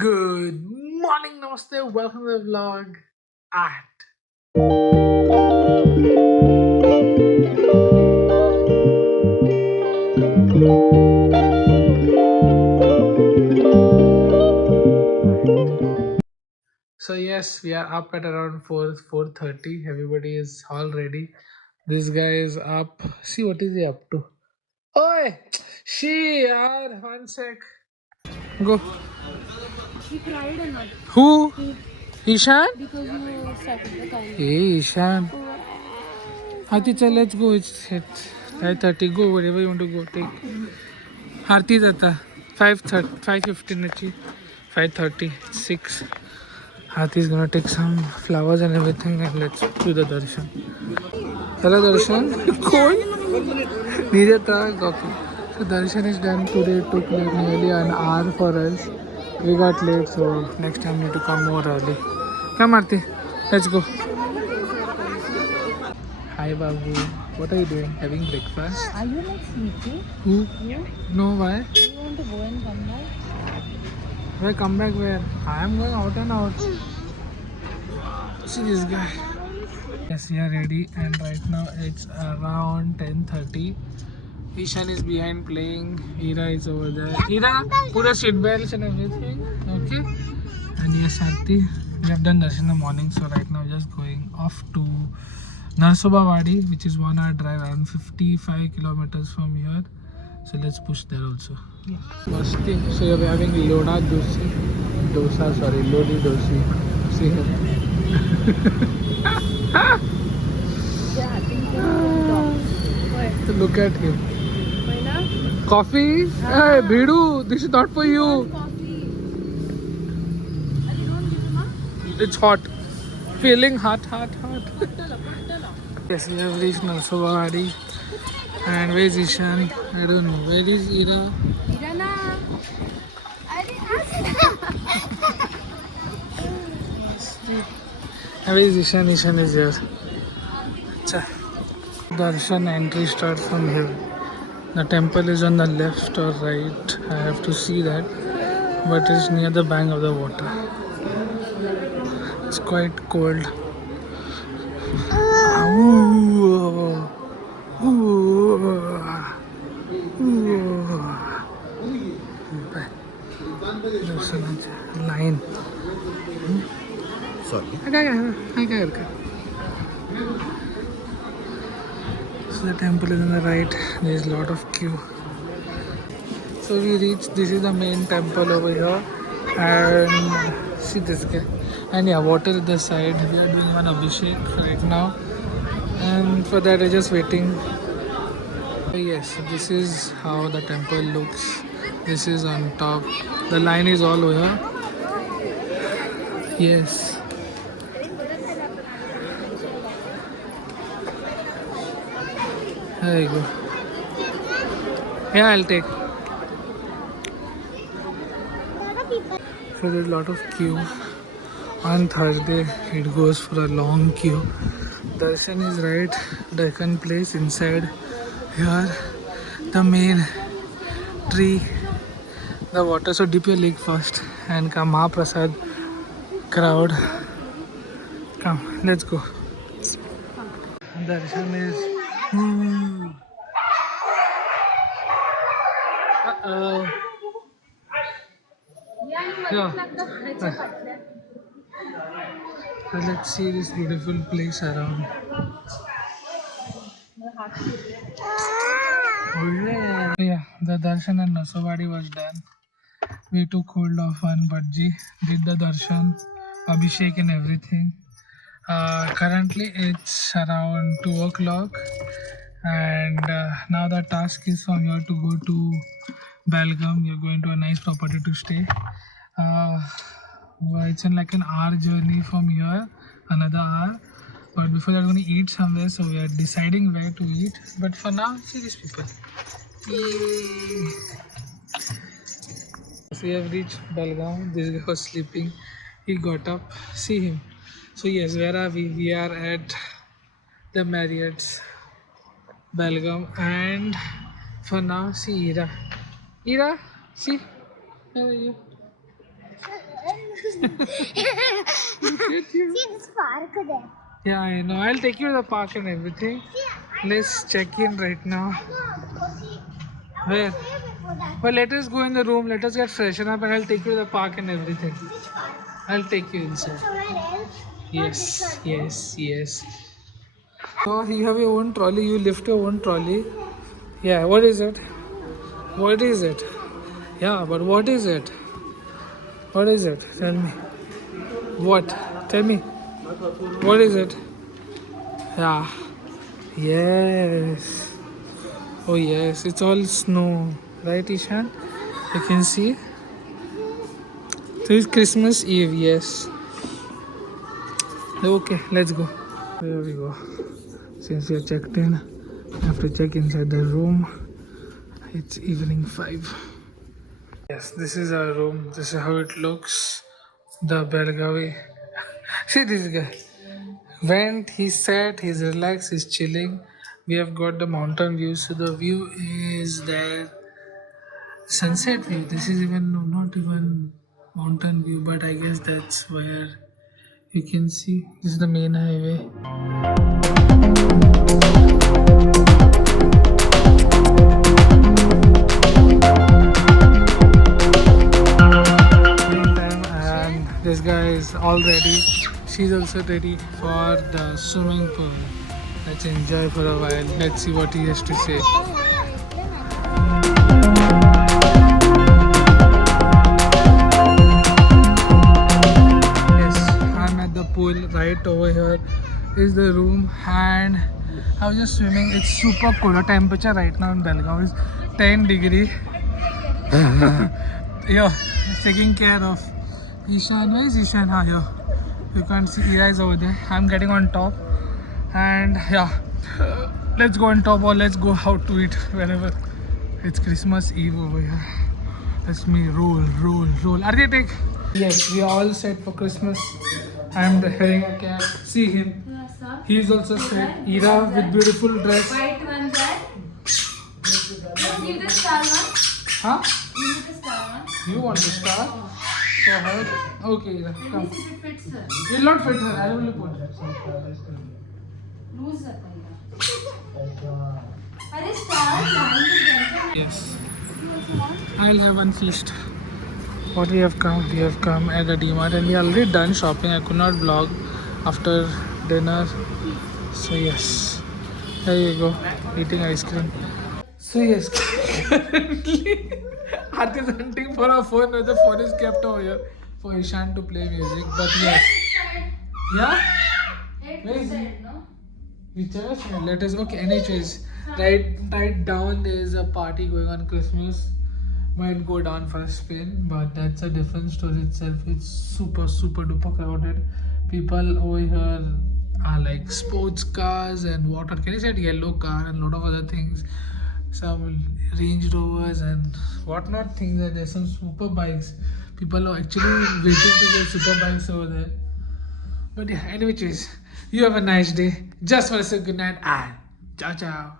Good morning, namaste, welcome to the vlog at so yes, we are up at around 4:30. Everybody is all ready. This guy is up. See what is he up to? Oi, she yaar, one sec. Go. He cried or not? Who? He, Ishan? because you started the time. Hey Ishan. Ati, let's go. It's 5:30. Go wherever you want to go. Take. Harti Datta. 5:30, 5:15 actually. 5:30, 6. Harti is gonna take some flowers and everything and let's do the darshan. Hello darshan. Cold? Needed that? Okay. So darshan is done today. It took like nearly an hour for us. We got late, so next time we need to come more early. Come Harti. Let's go. Hi Babu. What are you doing? Having breakfast? Are you not sleepy? Who? You? No, why? You want to go and come back? Where come back where? I am going out and out. See this guy. Yes, we are ready and right now it's around 10:30. Ishan is behind playing. Ira is over there. Ira, put a seat belts and everything. Okay. And yes, Harti, we have done darshan in the morning, so right now just going off to Narsobawadi, which is 1 hour drive, around 55 kilometers from here. So let's push there also. Masti. So you're having Lodi dosa, sorry, Lodi dosi. See here. Yeah, I think so. So look at him. Why not? Coffee? Hey, Bhidu, this is not for you. Coffee. And you don't give him a It's hot. Feeling hot. pattala. Yes, we have reached Narsobawadi. And where is Ishan? I don't know. Where is Ira? Irana. And where is Ishan? Ishan is here. Acha. Darshan entry starts from here. The temple is on the left or right. I have to see that. But it's near the bank of the water. It's quite cold. Ooh. Ooh. Ooh. Line. Sorry. So the temple is on the right. There is a lot of queue. So we reached. This is the main temple over here, and see this guy. And yeah, water at the side. We are doing one abhishek right now, and for that we're just waiting. Yes, this is how the temple looks. This is on top. The line is all over. Yes. There you go. Yeah, I'll take. So there's a lot of queue. On Thursday, it goes for a long queue. Darshan is right. Deccan place inside here. The main tree. The water. So dip your leg first and come Mahaprasad crowd. Come, let's go. Darshan is. Uh-oh. Yeah. So let's see this beautiful place around. Oh yeah. So yeah, the darshan and Nasovadi was done. We took hold of one bhaji, did the darshan, abhishek and everything. Currently it's around 2 o'clock and now the task is from here to go to Belgaum. You're going to a nice property to stay. Well, it's in like an hour journey from here, another hour. But before that, we're going to eat somewhere, so we are deciding where to eat. But for now, see these people. Yay. So we have reached Belgaum. This guy was sleeping. He got up. See him. So yes, where are we? We are at the Marriott's Belgaum, and for now, see Ira. Ira, see. How are you? See this park there. Yeah, I know. I'll take you to the park and everything. Let's check in right now. Where? Well, let us go in the room. Let us get freshen up, and I'll take you to the park and everything. I'll take you inside. Somewhere else. Yes, yes, yes. So you have your own trolley. You lift your own trolley. Yeah. What is it? What is it? Yeah, but what is it? What is it? Tell me. What? Tell me. What is it? Yeah. Yes. Oh yes, it's all snow, right, Ishan? You can see. So it's Christmas Eve. Yes. Okay, let's go. Here we go. Since we are checked in, we have to check inside the room. It's evening 5. Yes, this is our room. This is how it looks. The Belgavi. See this guy. Went, he's set, he's relaxed, he's chilling. We have got the mountain view. So the view is there. Sunset view. This is even not even mountain view, but I guess that's where you can see. This is the main highway. Meantime, and this guy is all ready. She's also ready for the swimming pool. Let's enjoy for a while. Let's see what he has to say. Yes, I'm at the pool. Right over here is the room, and I was just swimming. It's super cold. The temperature right now in Belgaum is 10 degree. Yeah, taking care of Ishan. Where is Ishan? Ah, here. You can't see Ira is over there. I'm getting on top, and yeah, let's go on top or let's go out to eat wherever. It's Christmas Eve over here. Let's me roll. Arya, take. Yes, we are all set for Christmas. I'm wearing a cap. See him. He is also set. Ira with beautiful dress. White one there. Give the star one. Huh? Give the star one. You want to start? For her? Okay, Ira, Let me come. see if it fits her. It will not fit her. I will put her. Loose जाता है अरे star line पे जाता Yes. I'll have one feast. What we have come? We have come at a DMart and we are already done shopping. I could not vlog after dinner. So yes, there you go, eating ice cream. So yes, currently Aarti is hunting for her phone, where the phone is kept over here for Ishan to play music. But yes, yeah. Where is he? no Whichever side, let us. Okay, anyways, right down there is a party going on Christmas. Might go down for a spin, but that's a different story itself. It's super duper crowded. People over here are like sports cars and water. Can you say yellow car and a lot of other things? Some Range Rovers and whatnot things. And there's some super bikes. People are actually waiting to get super bikes over there. But yeah, anyways, you have a nice day. Just want to say good night and ciao.